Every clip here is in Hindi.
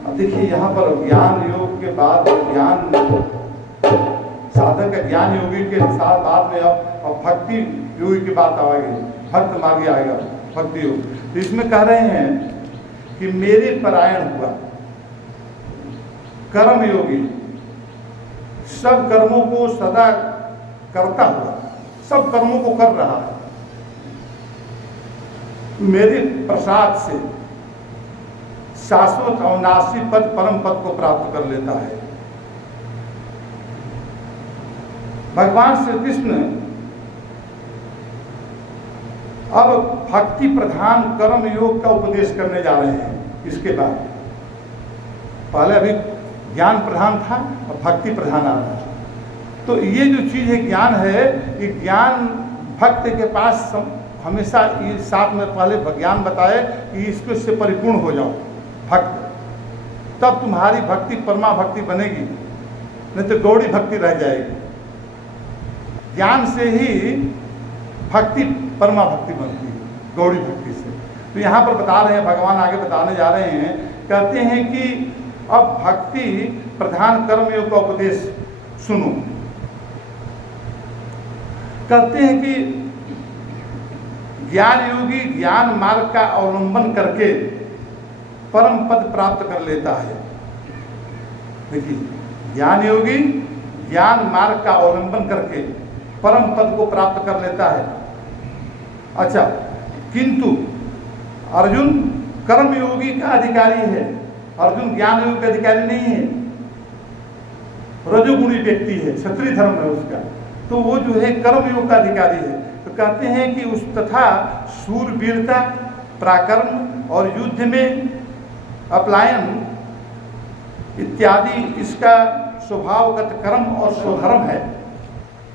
अब देखिए यहाँ पर ज्ञान योग के बाद ज्ञान साधक का ज्ञान योगी के साथ बाद में अब भक्ति योगी की बात आएगी, भक्त मार्ग आएगा भक्ति योग। तो इसमें कह रहे हैं कि मेरे परायण हुआ कर्म योगी, सब कर्मों को सदा करता हुआ, सब कर्मों को कर रहा है, मेरे प्रसाद से शाश्वत अविनाशी पद परम पद को प्राप्त कर लेता है। भगवान श्री कृष्ण अब भक्ति प्रधान कर्म योग का उपदेश करने जा रहे हैं। इसके बाद पहले अभी ज्ञान प्रधान था और भक्ति प्रधान आ रहा है। तो ये जो चीज़ है ज्ञान है, ये ज्ञान भक्त के पास हमेशा ये साथ में पहले ज्ञान बताए कि इसको से परिपूर्ण हो जाओ भक्त, तब तुम्हारी भक्ति परमा भक्ति बनेगी, नहीं तो गौड़ी भक्ति रह जाएगी। ज्ञान से ही भक्ति परमा भक्ति बनती है, गौड़ी भक्ति से। तो यहाँ पर बता रहे हैं, भगवान आगे बताने जा रहे हैं, कहते हैं कि अब भक्ति प्रधान कर्म योग का उपदेश सुनो। कहते हैं कि ज्ञान योगी ज्ञान मार्ग का अवलंबन करके परम पद प्राप्त कर लेता है। देखिए, ज्ञान योगी ज्ञान मार्ग का अवलंबन करके परम पद को प्राप्त कर लेता है। अच्छा, किंतु अर्जुन कर्म योगी का अधिकारी है, अर्जुन ज्ञान योगी का अधिकारी नहीं है, रजोगुणी व्यक्ति है, क्षत्रिय धर्म है उसका, तो वो जो है कर्म योग का अधिकारी है। तो कहते हैं कि उस तथा शूरवीरता, पराक्रम और युद्ध में अपलायन इत्यादि इसका स्वभावगत कर्म और स्वधर्म है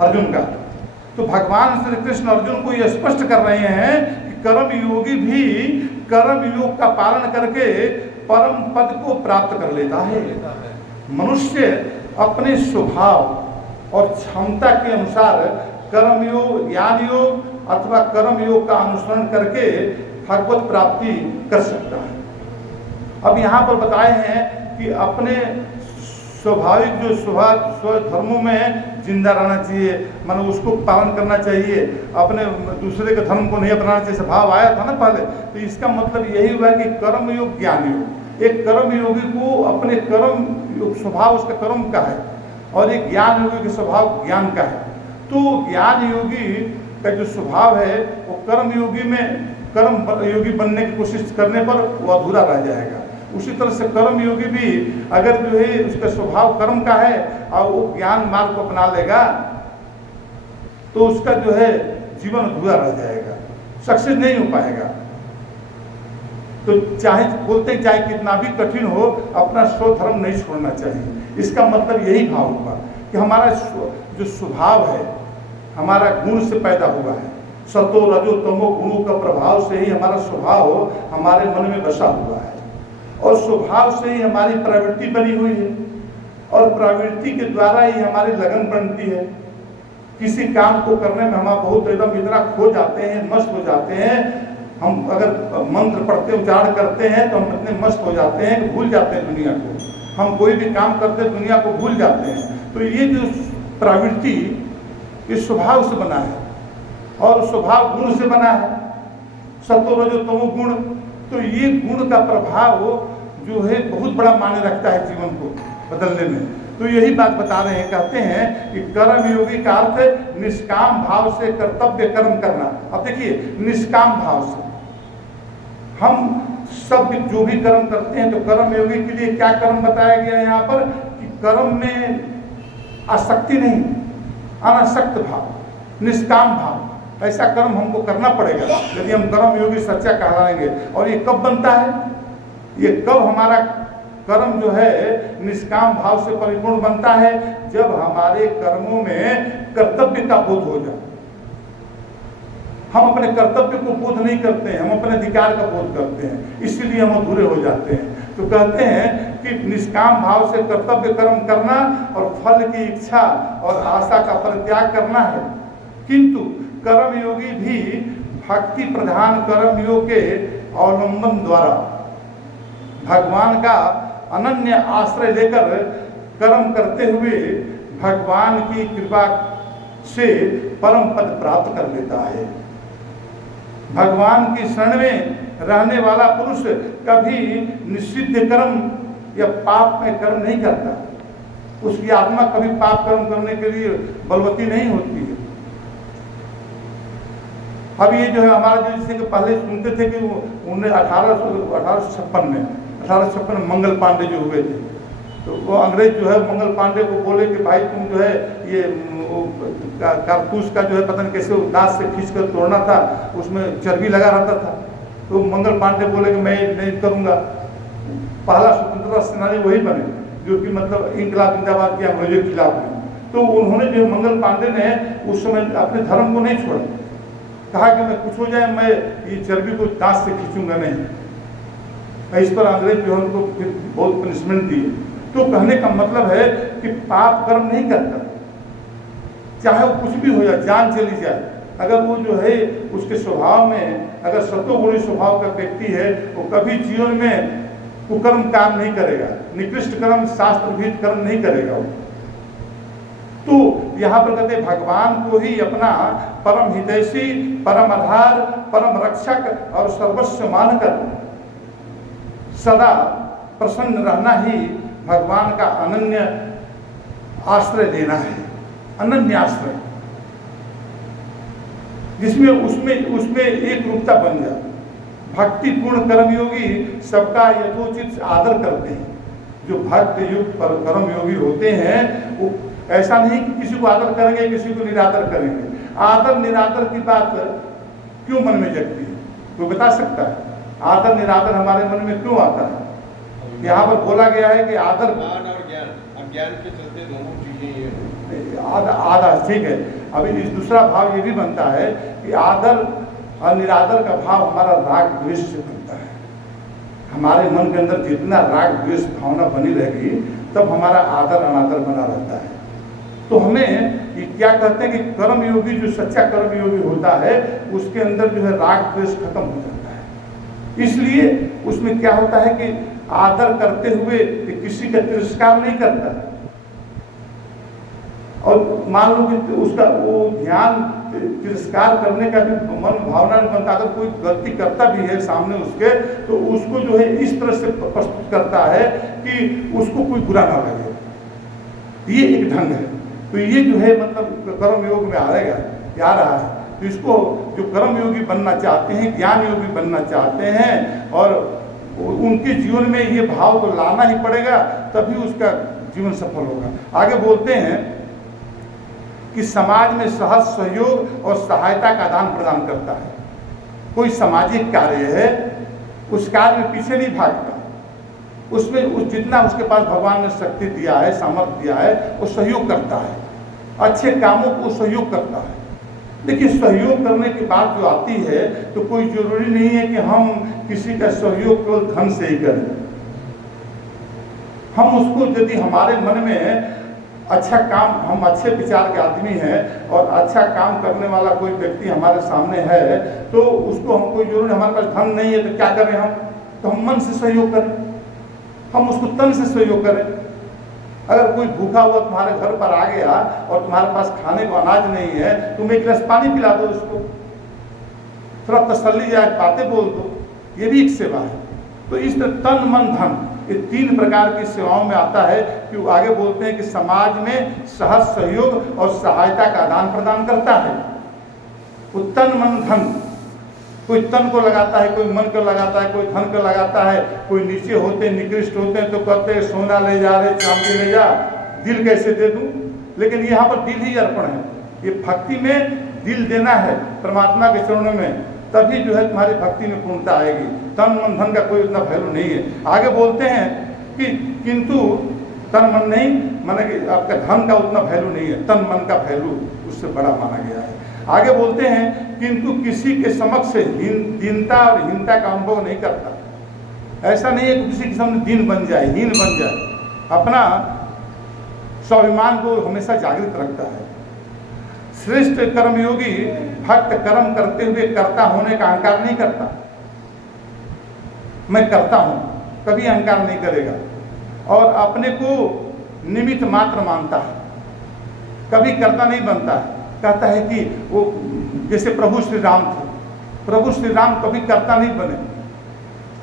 अर्जुन का। तो भगवान श्री कृष्ण अर्जुन को यह स्पष्ट कर रहे हैं कि कर्म योगी भी कर्म योग का पालन करके परम पद को प्राप्त कर लेता है। मनुष्य अपने स्वभाव और क्षमता के अनुसार कर्म योग, ज्ञान योग अथवा कर्म योग का अनुसरण करके भगवत प्राप्ति कर सकता है। अब यहाँ पर बताए हैं कि अपने स्वाभाविक जो स्वधर्मों में जिंदा रहना चाहिए, मानो उसको पालन करना चाहिए, अपने दूसरे के धर्म को नहीं अपनाना चाहिए। स्वभाव आया था ना पहले, तो इसका मतलब यही हुआ कि कर्म योग ज्ञान योग। एक कर्म योगी को अपने कर्म स्वभाव उसका कर्म का है और एक ज्ञान योगी का स्वभाव ज्ञान का है। तो ज्ञान योगी का जो स्वभाव है वो कर्म योगी में कर्म योगी बनने की कोशिश करने पर वो अधूरा रह जाएगा। उसी तरह से कर्म योगी भी अगर जो है उसका स्वभाव कर्म का है और वो ज्ञान मार्ग को अपना लेगा तो उसका जो है जीवन अधूरा रह जाएगा, सक्सेस नहीं हो पाएगा। तो चाहे बोलते हैं चाहे कितना भी कठिन हो, अपना स्वधर्म नहीं छोड़ना चाहिए। इसका मतलब यही भाव होगा कि हमारा जो स्वभाव है हमारा गुण से पैदा हुआ है, सतो रजो तमो गुणों का प्रभाव से ही हमारा स्वभाव हमारे मन में बसा हुआ है और स्वभाव से ही हमारी प्रवृत्ति बनी हुई है और प्रवृत्ति के द्वारा ही हमारी लगन बनती है। किसी काम को करने में हम बहुत एकदम इतना खो जाते हैं, मस्त हो जाते हैं। हम अगर मंत्र पढ़ते उच्चारण करते हैं तो हम इतने मस्त हो जाते हैं कि भूल जाते हैं दुनिया को। हम कोई भी काम करते हैं दुनिया को भूल जाते हैं। तो ये जो प्रवृत्ति ये स्वभाव से बना है और स्वभाव गुण से बना है, सतो रजो तमो गुण। तो ये गुण का प्रभाव जो है बहुत बड़ा मायने रखता है जीवन को बदलने में। तो यही बात बता रहे हैं, कहते हैं कि कर्म योगी का अर्थ निष्काम भाव से कर्तव्य कर्म करना। अब देखिए, निष्काम भाव से हम सब जो भी कर्म करते हैं तो कर्म योगी के लिए क्या कर्म बताया गया है यहाँ पर कि कर्म में आसक्ति नहीं, अनासक्त भाव, निष्काम भाव, ऐसा कर्म हमको करना पड़ेगा यदि हम कर्म योगी सच्चा कहलाएंगे। और ये कब बनता है, ये कब हमारा कर्म जो है निष्काम भाव से परिपूर्ण बनता है, जब हमारे कर्मों में कर्तव्य का बोध हो जाए। हम अपने कर्तव्य को बोध नहीं करते हैं, हम अपने अधिकार का बोध करते हैं, इसीलिए हम अधूरे हो जाते हैं। तो कहते हैं कि निष्काम भाव से कर्तव्य कर्म करना और फल की इच्छा और आशा का परित्याग करना है। किंतु कर्म योगी भी भक्ति प्रधान कर्म योग के अवलंबन द्वारा भगवान का अनन्य आश्रय लेकर कर्म करते हुए भगवान की कृपा से परम पद प्राप्त कर लेता है। भगवान की शरण में रहने वाला पुरुष कभी निषिद्ध कर्म या पाप में कर्म नहीं करता। उसकी आत्मा कभी पाप कर्म करने के लिए बलवती नहीं होती है। अब ये जो है हमारा जो जैसे कि पहले सुनते थे कि उन्हें 1856 में मंगल पांडे जो हुए थे, तो वो अंग्रेज जो है मंगल पांडे को बोले कि भाई तुम जो है ये कारतूस का जो है पता नहीं कैसे दांत से खींच कर तोड़ना था, उसमें चर्बी लगा रहता था। तो मंगल पांडे बोले कि मैं नहीं करूँगा। पहला स्वतंत्रता सेनानी वही बने जो कि मतलब इनकलाब जिंदाबाद किया अंग्रेजों के खिलाफ में। तो उन्होंने जो मंगल पांडे ने उस समय अपने धर्म को नहीं छोड़ा, कहा कि मैं कुछ हो जाए मैं ये चर्बी को दांत से खींचूंगा नहीं। इस पर अंग्रेज जो है उनको फिर बहुत पनिशमेंट दी। तो कहने का मतलब है कि पाप कर्म नहीं करता, चाहे वो कुछ भी हो जाए, जान चली जाए, अगर वो जो है उसके स्वभाव में अगर सत्वगुणी स्वभाव का व्यक्ति है वो कभी जीवन में कुकर्म काम नहीं करेगा, निकृष्ट कर्म शास्त्रविहित कर्म नहीं करेगा वो। तो यहाँ पर कहते भगवान को ही अपना परम हितैषी, परम आधार, परम रक्षक और सर्वस्व मानकर सदा प्रसन्न रहना ही भगवान का अनन्य आश्रय देना है। अनन्य आश्रय जिसमें उसमें एक रूपता बन जाए। भक्ति पूर्ण कर्मयोगी सबका यथोचित आदर करते हैं। जो भक्त युक्त कर्मयोगी होते हैं वो ऐसा नहीं कि किसी को आदर करेंगे किसी को निरादर करेंगे। आदर निरादर की बात क्यों मन में जगती है, कोई बता सकता है? आदर निरादर हमारे मन में क्यों आता है? यहाँ पर बोला गया है कि आदर और ज्ञान के चलते दोनों चीजें आदर ठीक है। अभी इस दूसरा भाव ये भी बनता है कि आदर और निरादर का भाव हमारा राग द्वेष से बनता है। हमारे मन के अंदर जितना राग द्वेष भावना बनी रहेगी तब हमारा आदर अनादर बना रहता है। तो हमें ये क्या कहते हैं कि कर्मयोगी जो सच्चा कर्मयोगी होता है उसके अंदर जो है राग द्वेष खत्म हो जाता है। इसलिए उसमें क्या होता है कि आदर करते हुए कि किसी का तिरस्कार नहीं करता। और मान लो कि उसका वो ध्यान तिरस्कार करने का भी मन भावना नहीं बनता। अगर कोई गलती करता भी है सामने उसके तो उसको जो है इस तरह से प्रस्तुत करता है कि उसको कोई बुरा ना लगे। ये एक ढंग है। तो ये जो है मतलब कर्मयोग में आएगा, आ रहा है। तो इसको जो कर्मयोगी बनना चाहते हैं, ज्ञान योगी बनना चाहते हैं और उनके जीवन में ये भाव तो लाना ही पड़ेगा, तभी उसका जीवन सफल होगा। आगे बोलते हैं कि समाज में सहज सहयोग और सहायता का आदान प्रदान करता है। कोई सामाजिक कार्य है उस कार्य में पीछे नहीं भागता, उसमें जितना उसके पास भगवान ने शक्ति दिया है, सामर्थ्य दिया है, वो सहयोग करता है। अच्छे कामों को सहयोग करता है। देखिए सहयोग करने की बात जो आती है तो कोई जरूरी नहीं है कि हम किसी का सहयोग केवल धन से ही करें। हम उसको यदि हमारे मन में अच्छा काम, हम अच्छे विचार के आदमी हैं और अच्छा काम करने वाला कोई व्यक्ति हमारे सामने है तो उसको हम कोई जरूरी, हमारे पास धन नहीं है तो क्या करें हम, तो हम मन से सहयोग करें, हम उसको तन से सहयोग करें। अगर कोई भूखा हुआ तुम्हारे घर पर आ गया और तुम्हारे पास खाने को अनाज नहीं है, तुम एक गिलास पानी पिला दो उसको, थोड़ा तसल्ली जाए बातें बोल दो, ये भी एक सेवा है। तो इस तरह तन मन धन ये तीन प्रकार की सेवाओं में आता है कि वो आगे बोलते हैं कि समाज में सहज सहयोग और सहायता का आदान प्रदान करता है। वो तन मन धन, कोई तन को लगाता है, कोई मन को लगाता है, कोई धन को लगाता है। कोई नीचे होते निकृष्ट होते हैं तो कहते हैं सोना ले जा रहे, चांदी ले जा, दिल कैसे दे दूं। लेकिन यहाँ पर दिल ही अर्पण है। ये भक्ति में दिल देना है परमात्मा के चरणों में, तभी जो है तुम्हारी भक्ति में पूर्णता आएगी। तन मन धन का कोई उतना वैल्यू नहीं है। आगे बोलते हैं कि किंतु तन मन नहीं, माना कि आपका धन का उतना वैल्यू नहीं है, तन मन का वैल्यू उससे बड़ा माना गया है। आगे बोलते हैं किंतु किसी के समक्ष दीनता और हीनता का अनुभव नहीं करता। ऐसा नहीं है कि किसी के सामने दीन बन जाए, हीन बन जाए। अपना स्वाभिमान को हमेशा जागृत रखता है। श्रेष्ठ कर्मयोगी भक्त कर्म करते हुए कर्ता होने का अहंकार नहीं करता। मैं करता हूँ, कभी अहंकार नहीं करेगा और अपने को निमित्त मात्र मानता है, कभी कर्ता नहीं बनता है। कहता है कि वो जैसे प्रभु श्री राम थे, प्रभु श्री राम कभी कर्ता नहीं बने,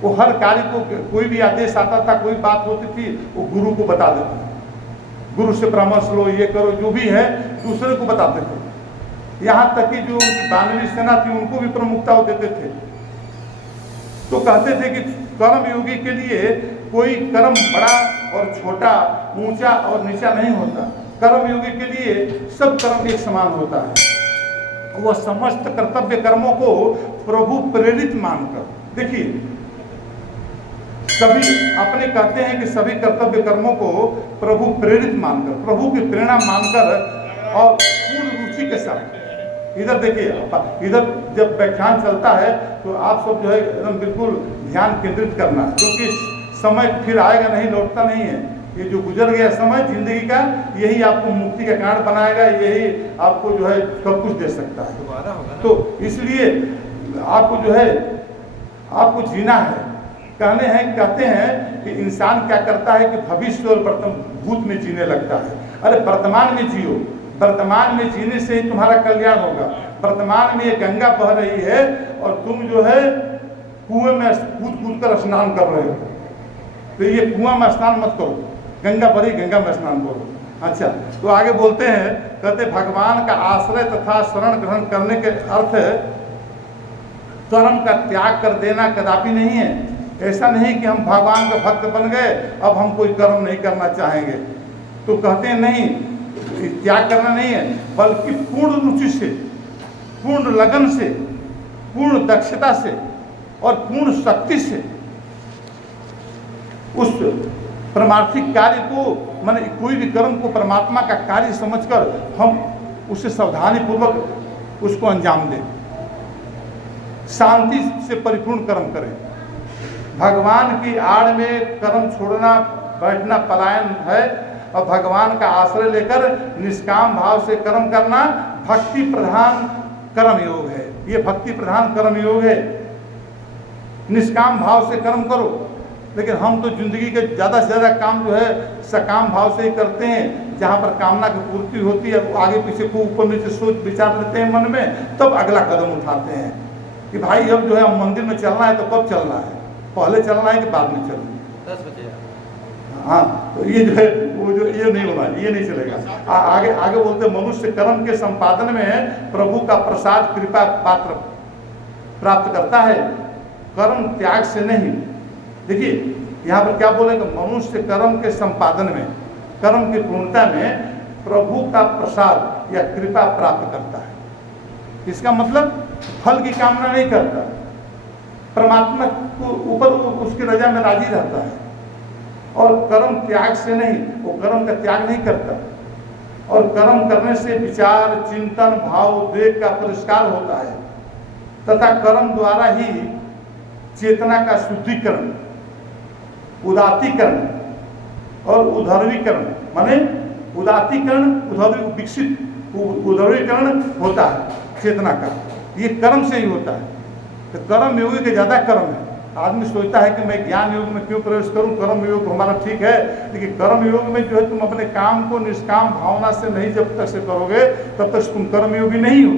वो हर कार्य को, कोई भी आदेश आता था, कोई बात होती थी, वो गुरु को बता देते थे, गुरु से परामर्श लो, ये करो, जो भी है दूसरे को बताते थे। यहाँ तक कि जो उनकी 92वीं सेना थी उनको भी प्रमुखता वो देते थे। तो कहते थे कि कर्म योगी के लिए कोई कर्म बड़ा और छोटा, ऊंचा और नीचा नहीं होता। कर्म योगी के लिए सब कर्म एक समान होता है। वह समस्त कर्तव्य कर्मों को प्रभु प्रेरित मानकर, देखिए सभी अपने कहते हैं कि सभी कर्तव्य कर्मों को प्रभु प्रेरित मानकर, प्रभु की प्रेरणा मानकर और पूर्ण रुचि के साथ। इधर देखिए, इधर जब व्याख्यान चलता है तो आप सब जो है एकदम बिल्कुल ध्यान केंद्रित करना, क्योंकि समय फिर आएगा नहीं, लौटता नहीं है। ये जो गुजर गया समय जिंदगी का, यही आपको मुक्ति का कारण बनाएगा, यही आपको जो है सब कुछ दे सकता है। तो इसलिए आपको जो है आपको जीना है। कहते हैं कि इंसान क्या करता है कि भविष्य और भूत में जीने लगता है। अरे वर्तमान में जियो, वर्तमान में जीने से ही तुम्हारा कल्याण होगा। वर्तमान में ये गंगा बह रही है और तुम जो है कुएं में कूद कर स्नान कर रहे हो, तो ये कुआं में स्नान मत करो, गंगा भरी गंगा में स्नान करो। अच्छा, तो आगे बोलते हैं, कहते भगवान का आश्रय तथा शरण ग्रहण करने के अर्थ कर्म का त्याग कर देना कदापि नहीं है। ऐसा नहीं कि हम भगवान का भक्त बन गए, अब हम कोई कर्म नहीं करना चाहेंगे। तो कहते हैं नहीं, त्याग करना नहीं है, बल्कि पूर्ण रुचि से, पूर्ण लगन से, पूर्ण दक्षता से और पूर्ण शक्ति से उस परमार्थिक कार्य को, माने कोई भी कर्म को परमात्मा का कार्य समझकर हम उसे सावधानी पूर्वक उसको अंजाम दें, शांति से परिपूर्ण कर्म करें। भगवान की आड़ में कर्म छोड़ना, बैठना पलायन है और भगवान का आश्रय लेकर निष्काम भाव से कर्म करना भक्ति प्रधान कर्म योग है। ये भक्ति प्रधान कर्म योग है। निष्काम भाव से कर्म करो, लेकिन हम तो जिंदगी के ज़्यादा से ज़्यादा काम जो है सकाम भाव से ही करते हैं। जहाँ पर कामना की पूर्ति होती है, आगे पीछे को ऊपर नीचे सोच विचार लेते हैं मन में, तब अगला कदम उठाते हैं कि भाई अब जो है हम मंदिर में चलना है, तो कब चलना है, पहले चलना है कि बाद में चलना है? 10 बजे। हाँ, तो ये जो है वो जो ये नहीं होना, ये नहीं चलेगा। आगे आगे बोलते मनुष्य कर्म के संपादन में प्रभु का प्रसाद कृपा पात्र प्राप्त करता है, कर्म त्याग से नहीं। देखिए यहाँ पर क्या बोलेगा, मनुष्य कर्म के संपादन में, कर्म की पूर्णता में प्रभु का प्रसाद या कृपा प्राप्त करता है। इसका मतलब फल की कामना नहीं करता, परमात्मा को ऊपर उसकी रजा में राजी रहता है। और कर्म त्याग से नहीं, वो कर्म का त्याग नहीं करता। और कर्म करने से विचार, चिंतन, भाव, उद्वेग का परिष्कार होता है तथा कर्म द्वारा ही चेतना का शुद्धिकरण, उदातीकरण और उदारीकरण, माने उदातीकरण, उदारीकरण होता है चेतना का। ये कर्म से ही होता है। तो कर्म योगी के ज़्यादा कर्म है। आदमी सोचता है कि मैं ज्ञान योग में क्यों प्रवेश करूं, कर्म योग हमारा ठीक है, लेकिन कर्म योग में जो है तुम अपने काम को निष्काम भावना से नहीं जब तक से करोगे तब तक तुम कर्म योगी नहीं हो।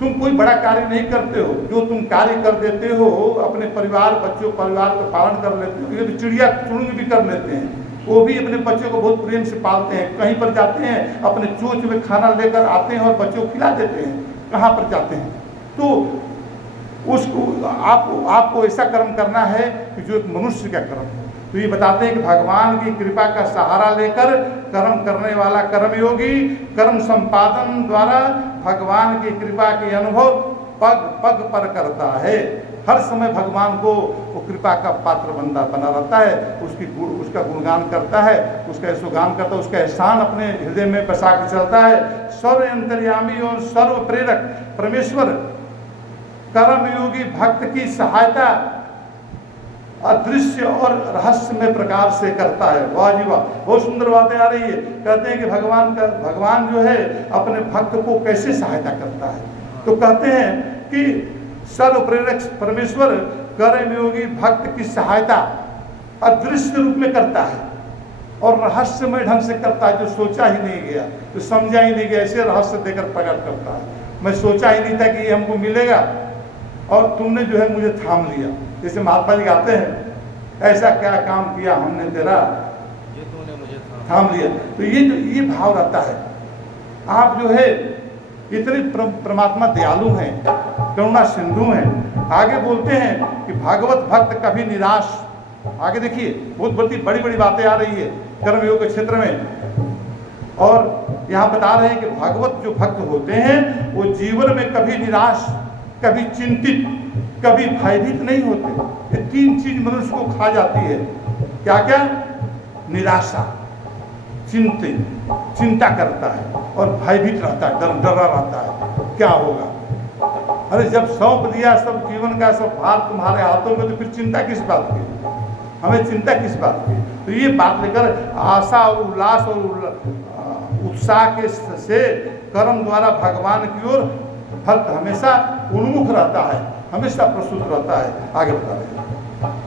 तुम कोई बड़ा कार्य नहीं करते हो, जो तुम कार्य कर देते हो अपने परिवार बच्चों परिवार का पालन कर लेते हो। ये तो चिड़िया चुड़ंग भी कर लेते हैं, वो भी अपने बच्चों को बहुत प्रेम से पालते हैं। कहीं पर जाते हैं अपने चोंच में खाना लेकर आते हैं और बच्चों को खिला देते हैं। कहाँ पर जाते हैं तो उसको आपको ऐसा कर्म करना है कि जो एक मनुष्य का कर्म है। तो ये बताते हैं कि भगवान की कृपा का सहारा लेकर कर्म करने वाला कर्मयोगी कर्म संपादन द्वारा भगवान की कृपा के अनुभव पग पग पर करता है। हर समय भगवान को वो कृपा का पात्र बना रहता है, उसका गुणगान करता है, उसका यशोगान करता है, उसका एहसान अपने हृदय में बसा के चलता है। सर्व अंतर्यामी और सर्व प्रेरक परमेश्वर कर्मयोगी भक्त की सहायता अदृश्य और रहस्यमय प्रकार से करता है। वाह जी वाह, बहुत सुंदर बातें आ रही है। कहते हैं कि भगवान जो है अपने भक्त को कैसे सहायता करता है, तो कहते हैं कि सर्व प्रेरक परमेश्वर कर्मयोगी भक्त की सहायता अदृश्य रूप में करता है और रहस्यमय ढंग से करता है, जो सोचा ही नहीं गया, जो समझा ही नहीं गया, ऐसे रहस्य देकर प्रकट करता है। मैं सोचा ही नहीं था कि ये हमको मिलेगा और तुमने जो है मुझे थाम लिया। जैसे महात्मा जी गाते हैं, ऐसा क्या काम किया हमने तेरा, ये तूने मुझे थाम लिया। तो ये भाव रहता है। आप जो है इतने परमात्मा दयालु हैं, करुणा सिंधु हैं। आगे बोलते हैं कि भागवत भक्त कभी निराश, आगे देखिए बहुत बड़ी बड़ी बातें आ रही है कर्मयोग के क्षेत्र में। और यहाँ बता रहे हैं कि भागवत जो भक्त होते हैं वो जीवन में कभी निराश, कभी चिंतित, कभी भयभीत नहीं होते। ये तीन चीज मनुष्य को खा जाती है। क्या क्या? निराशा, चिंता करता है और भयभीत रहता है, डरा रहता है क्या होगा। अरे जब सौंप दिया सब जीवन का सब भार तुम्हारे हाथों में, तो फिर चिंता किस बात की, हमें चिंता किस बात की। तो ये बात लेकर आशा और उल्लास और उत्साह के से कर्म द्वारा भगवान की ओर भक्त हमेशा उन्मुख रहता है, हमेशा प्रस्तुत रहता है। आगे बता रहे हैं।